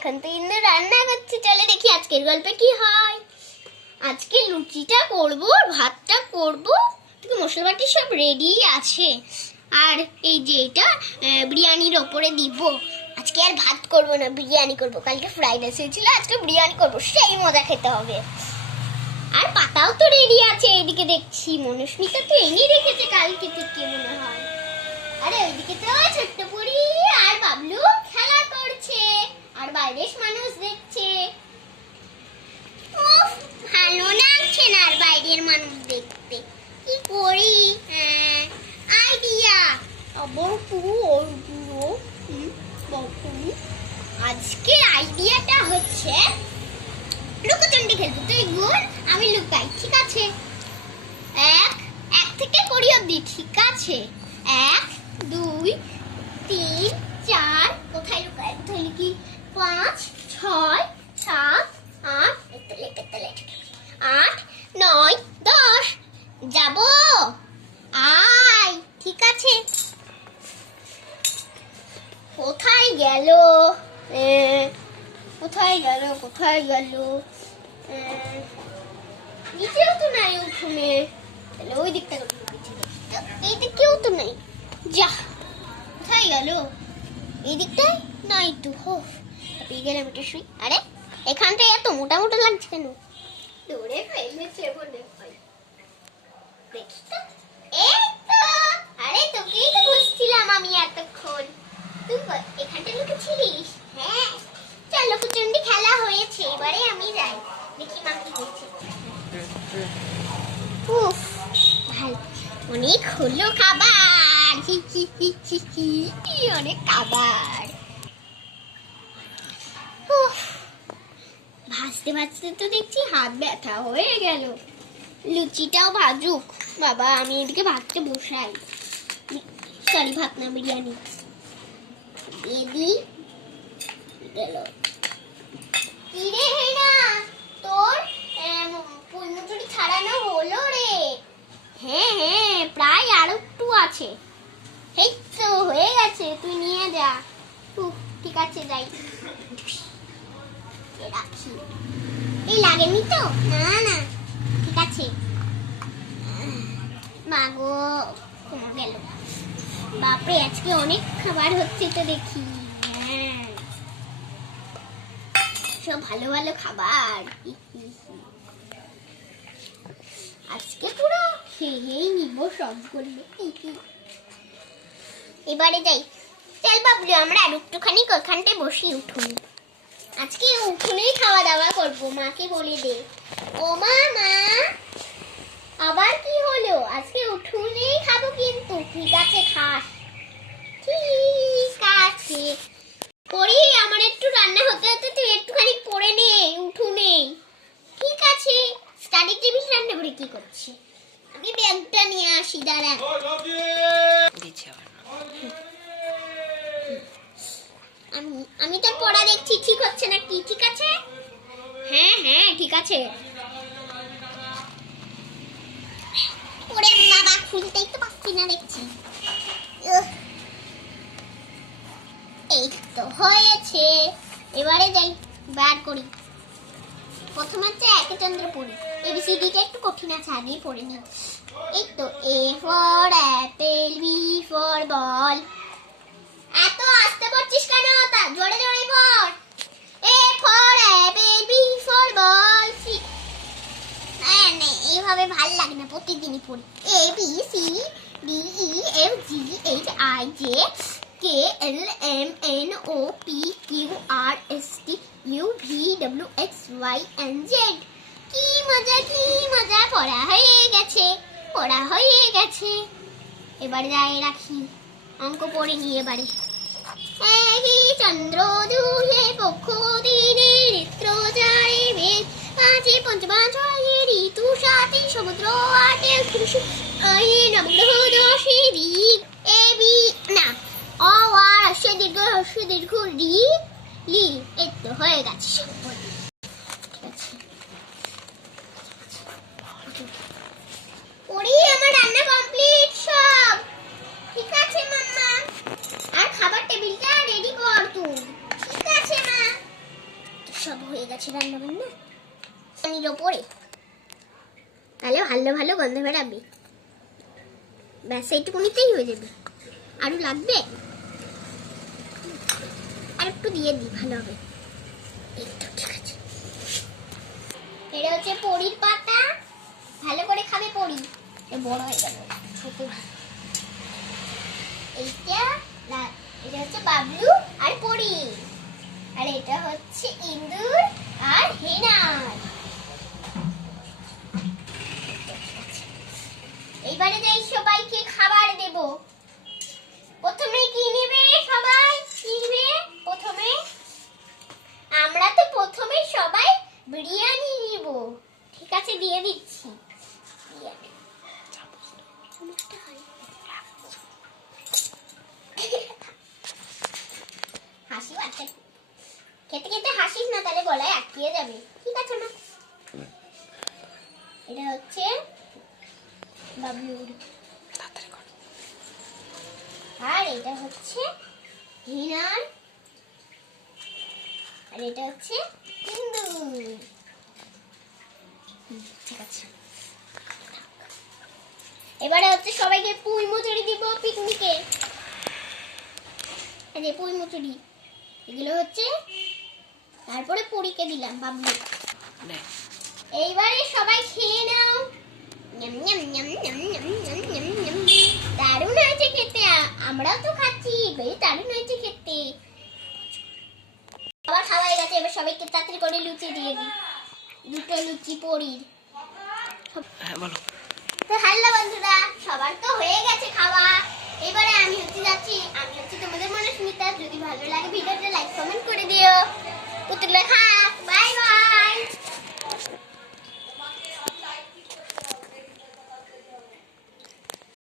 এখন তো ইন্দু রান্না করছে। চলে দেখি আজকের গল্পে কি হয়। আজকে লুচিটা করব, ভাতটা করব, মশলা বাটি সব রেডি আছে। আর এই যে এটা বিরিয়ানির ওপরে দিব। আজকে আর ভাত করব না, বিরিয়ানি করব। কালকে ফ্রাইড রাইস হয়েছিল, আজকে বিরিয়ানি করব, সেই মজা খেতে হবে। আর পাতাও তো রেডি আছে। এইদিকে দেখছি মনুস্মিতা তো এনে রেখেছে কালকে থেকে মনে হয়। আরে ওইদিকে তো ছোট্ট পুরি আর বাবলু খেলা করছে, আর বাইরের মানুষ দেখছে। উফ, ভালো লাগছে না আর বাইরের মানুষ দেখতে। কি করি? আইডিয়া। আজকে আইডিয়াটা হচ্ছে লুকোচুরি খেলবো। তুই গুণ, আমি লুকাই, ঠিক আছে? এক থেকে করি অব্দি, ঠিক আছে? 1 2 3 4, কোথায় লুকাই, কোথায় লিখি? 5 6 7 8, 8 9 10। যাবো, আয়, ঠিক আছে। কোথায় গেল? কোথায় গেল? কোথায় গেল? নিচেও তো নাই, উঠোনে। তাহলে ওই দিকটা এই দিকেও তো নাই। যা, কোথায় গেল? এই দিকটায় নাই তো। পেয়ে গেলাম, এটা শুই। আরে এখানটায় এত মোটা মোটা লাগছে কেন? দৌড়ে ফেলেছে মনে হয়। দেখি তো। এই তো, আরে তোকেই তো খুঁজছিলাম আমি এতক্ষণ। তুই এখানটা লুকেছিলিস? হ্যাঁ, চলো প্রচন্ড খেলা হয়েছে, এবারে আমি যাই, দেখি মা কি করছে। উফ, ভালো, অনেক হলো খাবার। অনেক খাবার। ভাজতে ভাজতে তো দেখছি হাত ব্যথা হয়ে গেল। লুচিটাও ভাজুক বাবা, আমি এদিকে ভাতটা বসাই। সরি, ভাত না, বিরিয়ানি দিয়ে দিই। কি রে হেনা, তোর পূর্ণচুরি ছাড়ানো হলো রে? হ্যাঁ হ্যাঁ, প্রায় আরো একটু আছে। এই তো হয়ে গেছে, তুই নিয়ে যা। ঠিক আছে, যাই, রাখি। এই লাগেনি তো? না না, ঠিক আছে। মাগো, কমে গেল। বাপরে, আজকে অনেক খাবার হচ্ছে তো দেখি। হ্যাঁ, সব ভালো ভালো খাবার। আজকে পুরো খেয়েই নিব সবগুলো। এবারে যাই। চল বাবলু, আমরা আর একটুখানি ওখানটায় বসি উঠুন। আজকে উঠোনেই খাওয়া দাওয়া করবো, মাকে বলে দে। ও মা, মা, আবার কি হলো? আজকে উঠোনেই খাবো কিন্তু, ঠিক আছে? খাস? ঠিক আছে। পরে আমার একটু রান্না হতে হতে তুই একটুখানি পড়ে নে উঠোনে, ঠিক আছে? স্টাডি টেবিল রান্না করে কি করছি? আমি ব্যাগটা নিয়ে আসি, দাঁড়া। আমি তোর পড়া দেখছি, ঠিক হচ্ছে না কি? ঠিক আছে, হ্যাঁ হ্যাঁ, ঠিক আছে। ওরে বাবা, খুলতেই তো পারছি না দেখছি। এই তো হয়েছে, এবারে যাই, বার করি। প্রথমে হচ্ছে একে চন্দ্র পড়ি। এবিসিডিটা একটু কঠিন আছে, আগে পড়ে নি। এই তো, A for apple, B for ball. এত আস্তে পড়ছিস কেন? তা জোরে জোরে পড়। A for apple, B for ball, C. হ্যাঁ, এইভাবে ভাল লাগে না, প্রতিদিনই পড়ি। A B C D E F G H I J K L M N O P Q R S T U V W X Y and Z. কি মজা, কি মজা! পড়া হয়ে গেছে, পড়া হয়ে গেছে। এবারে যাই, রাখি। অঙ্ক পড়ে নিয়ে এবারে। একই চন্দ্র দুয়ে পক্ষ, দিনে নেত্র চারে বেদ, পাঁচে পঞ্চমা, ছয়ে ঋতু, সাতে সমুদ্র, আটে কৃষি, নয়ে নবগ্রহ, দশে দিক। এ বি না, অ আ হ্রস্ব দীর্ঘ রি লি। এই তো হয়ে গেছে। ঠিক আছে, ওরে আমার রান্না কমপ্লিট সব। ঠিক আছে মাম্মা, আর খাবার টেবিলটা রেডি কর তুই। ঠিক আছে মা। সব হয়ে গেছে রান্না বান্না পানির ওপরে, তাহলে ভালো ভালো গন্ধ বেরাবে। ব্যাস এইটুকুনিতেই হয়ে যাবে। আরো লাগবে, আর একটু দিয়ে দিই, ভালো হবে। এই তো ঠিক আছে। এটা হচ্ছে পরির পাতা, ভালো করে খাবে পরি। বড় হয়ে গেল ছোট। এইটা এটা হচ্ছে বাবলু আর পরি, আর এটা হচ্ছে ইন্দুর আর হেনার। এইবারে যাই সবাইকে খাবার দেব। প্রথমে কি নেবে সবাই? কি নেবে প্রথমে? আমরা তো প্রথমে সবাই বিরিয়ানি নিব। ঠিক আছে, দিয়ে দিচ্ছি। হাসি বাচ্চা, খেতে খেতে হাসিস না, তাহলে গলায় আটকে যাবে। ঠিক আছে না? এটা হচ্ছে বাবলুর, আর এটা হচ্ছে হিনার, আর এটা হচ্ছে হিন্দু। ঠিক আছে, এবারে হচ্ছে সবাইকে পুঁই মুচুরি দিব পিকনিকে। এই যে পুঁই মুচুরি, এগুলো হচ্ছে। তারপরে পুরিকে দিলাম বাবলু। এইবারে সবাই খেয়ে নাও। nham nham nham nham nham nham nham nham। দারুণ হয়েছে খেতে, আমরাও তো খাচ্ছি, বেশ দারুণ হয়েছে খেতে। আবার খাওয়া হয়ে গেছে, এবার সবাইকে তাড়াতাড়ি করে লুচি দিয়ে দিই। দুটো লুচি পরির। হ্যাঁ বলো। তো হ্যালো বন্ধুরা, সবার তো হয়ে গেছে খাওয়া। এবারে আমি যাচ্ছি। আমি তোমাদের মনে স্মিতা। যদি ভালো লাগে ভিডিওটা লাইক কমেন্ট করে দিও। পুতুল খা।